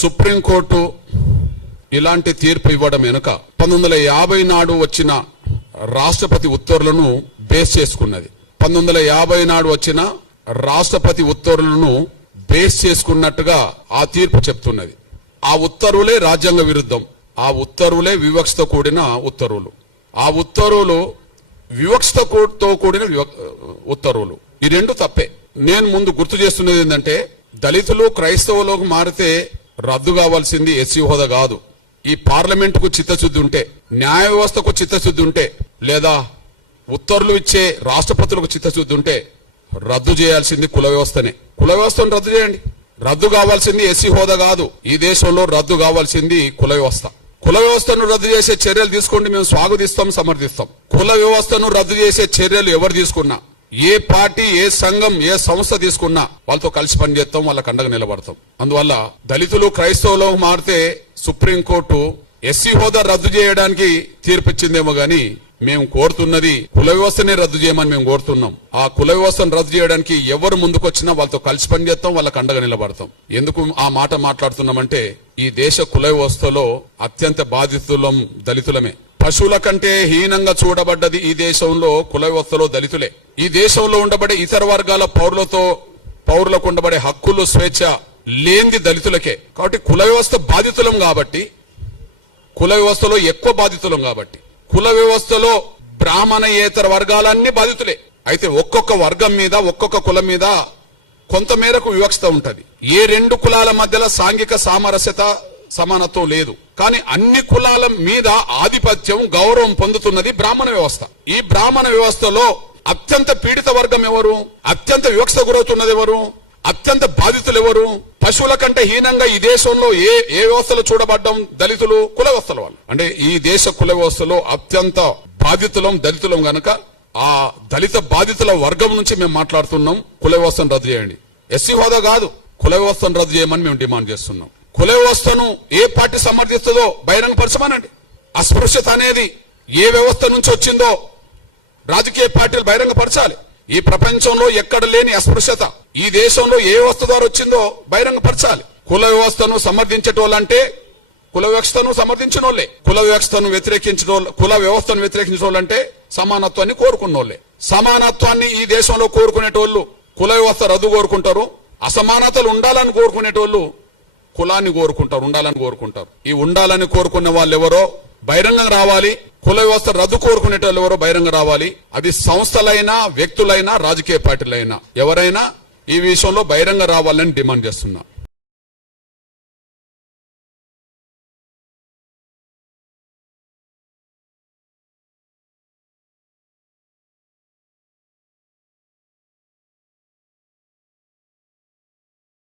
Supreme court ఇలాంటి తీర్పు ఇవ్వడం వెనుక 1950 నాడు వచ్చిన రాష్ట్రపతి ఉత్తర్వులను బేస్ చేసుకున్నది. 1950 నాడు వచ్చిన రాష్ట్రపతి ఉత్తర్వులను బేస్ చేసుకున్నట్టుగా ఆ తీర్పు చెప్తున్నది. ఆ ఉత్తర్వులే రాజ్యాంగ విరుద్ధం, ఆ ఉత్తర్వులే వివక్షతో కూడిన ఉత్తర్వులు, ఆ ఉత్తర్వులు వివక్షతో కూడిన ఉత్తర్వులు. ఈ రెండు తప్పే. నేను ముందు గుర్తు చేస్తున్నది ఏంటంటే, దళితులు క్రైస్తవులకు మారితే రద్దు కావాల్సింది ఎస్సీ హోదా కాదు. ఈ పార్లమెంటుకు చిత్తశుద్ధి ఉంటే, న్యాయ వ్యవస్థకు చిత్తశుద్ధి ఉంటే, లేదా ఉత్తర్వులు ఇచ్చే రాష్ట్రపతులకు చిత్తశుద్ధి ఉంటే రద్దు చేయాల్సింది కుల వ్యవస్థనే. కుల వ్యవస్థను రద్దు చేయండి. రద్దు కావాల్సింది ఎస్సీ హోదా కాదు. ఈ దేశంలో రద్దు కావాల్సింది కుల వ్యవస్థ. కుల వ్యవస్థను రద్దు చేసే చర్యలు తీసుకోండి, మేము స్వాగతిస్తాం, సమర్థిస్తాం. కుల వ్యవస్థను రద్దు చేసే చర్యలు ఎవరు తీసుకున్నా, ఏ పార్టీ, ఏ సంఘం, ఏ సంస్థ తీసుకున్నా వాళ్ళతో కలిసి పనిచేస్తాం, వాళ్ళకి అండగా నిలబడతాం. అందువల్ల దళితులు క్రైస్తవులకు మారితే సుప్రీంకోర్టు ఎస్సీ హోదా రద్దు చేయడానికి తీర్పిచ్చిందేమో గాని మేము కోరుతున్నది కుల వ్యవస్థనే రద్దు చేయమని మేము కోరుతున్నాం. ఆ కుల వ్యవస్థను రద్దు చేయడానికి ఎవరు ముందుకొచ్చినా వాళ్ళతో కలిసి పనిచేస్తాం, వాళ్ళకి అండగా నిలబడతాం. ఎందుకు ఆ మాట మాట్లాడుతున్నామంటే, ఈ దేశ కుల వ్యవస్థలో అత్యంత బాధితులం దళితులమే. పశువుల కంటే హీనంగా చూడబడ్డది ఈ దేశంలో కుల వ్యవస్థలో దళితులే. ఈ దేశంలో ఉండబడే ఇతర వర్గాల పౌరులకు ఉండబడే హక్కులు, స్వేచ్ఛ లేనిది దళితులకే. కాబట్టి కుల వ్యవస్థ బాధితులం కాబట్టి, కుల వ్యవస్థలో ఎక్కువ బాధితులం కాబట్టి, కుల వ్యవస్థలో బ్రాహ్మణేతర వర్గాలన్నీ బాధితులే. అయితే ఒక్కొక్క వర్గం మీద, ఒక్కొక్క కులం మీద కొంత మేరకు వివక్షత ఉంటది. ఏ రెండు కులాల మధ్యలో సాంఘిక సామరస్యత, సమానత్వం లేదు. కానీ అన్ని కులాల మీద ఆధిపత్యం, గౌరవం పొందుతున్నది బ్రాహ్మణ వ్యవస్థ. ఈ బ్రాహ్మణ వ్యవస్థలో అత్యంత పీడిత వర్గం ఎవరు? అత్యంత వివక్షత గురవుతున్నది ఎవరు? అత్యంత బాధితులు ఎవరు? పశువుల కంటే హీనంగా ఈ దేశంలో ఏ వ్యవస్థలో చూడబడ్డం దళితులు, కుల వ్యవస్థల వాళ్ళు. అంటే ఈ దేశ కుల వ్యవస్థలో అత్యంత బాధితులం దళితులం గనక ఆ దళిత బాధితుల వర్గం నుంచి మేము మాట్లాడుతున్నాం. కుల వ్యవస్థను రద్దు చేయండి. ఎస్సీ హోదా కాదు, కుల వ్యవస్థను రద్దు చేయమని మేము డిమాండ్ చేస్తున్నాం. కుల వ్యవస్థను ఏ పార్టీ సమర్థిస్తుందో బహిరంగపరచమనండి. అస్పృశ్యత అనేది ఏ వ్యవస్థ నుంచి వచ్చిందో రాజకీయ పార్టీలు బహిరంగపరచాలి. ఈ ప్రపంచంలో ఎక్కడ లేని అస్పృశ్యత ఈ దేశంలో ఏ వ్యవస్థ ద్వారా వచ్చిందో బహిరంగపరచాలి. కుల వ్యవస్థను సమర్థించేటోళ్ళంటే కుల వ్యవస్థను సమర్థించిన వాళ్ళే. కుల వ్యవస్థను కుల వ్యవస్థను వ్యతిరేకించిన వాళ్ళంటే సమానత్వాన్ని కోరుకున్నోళ్లే. సమానత్వాన్ని ఈ దేశంలో కోరుకునేటోళ్ళు కుల వ్యవస్థ రద్దు కోరుకుంటారు. అసమానతలు ఉండాలని కోరుకునేటోళ్ళు కులాన్ని కోరుకుంటారు, ఉండాలని కోరుకుంటారు. ఈ ఉండాలని కోరుకున్న వాళ్ళు ఎవరో బహిరంగంగా రావాలి. కుల వ్యవస్థ రద్దు కోరుకునేటోళ్ళు ఎవరో బహిరంగ రావాలి. అది సంస్థలైనా, వ్యక్తులైనా, రాజకీయ పార్టీలైనా ఎవరైనా ఈ విషయంలో బహిరంగ రావాలని డిమాండ్ చేస్తున్నా.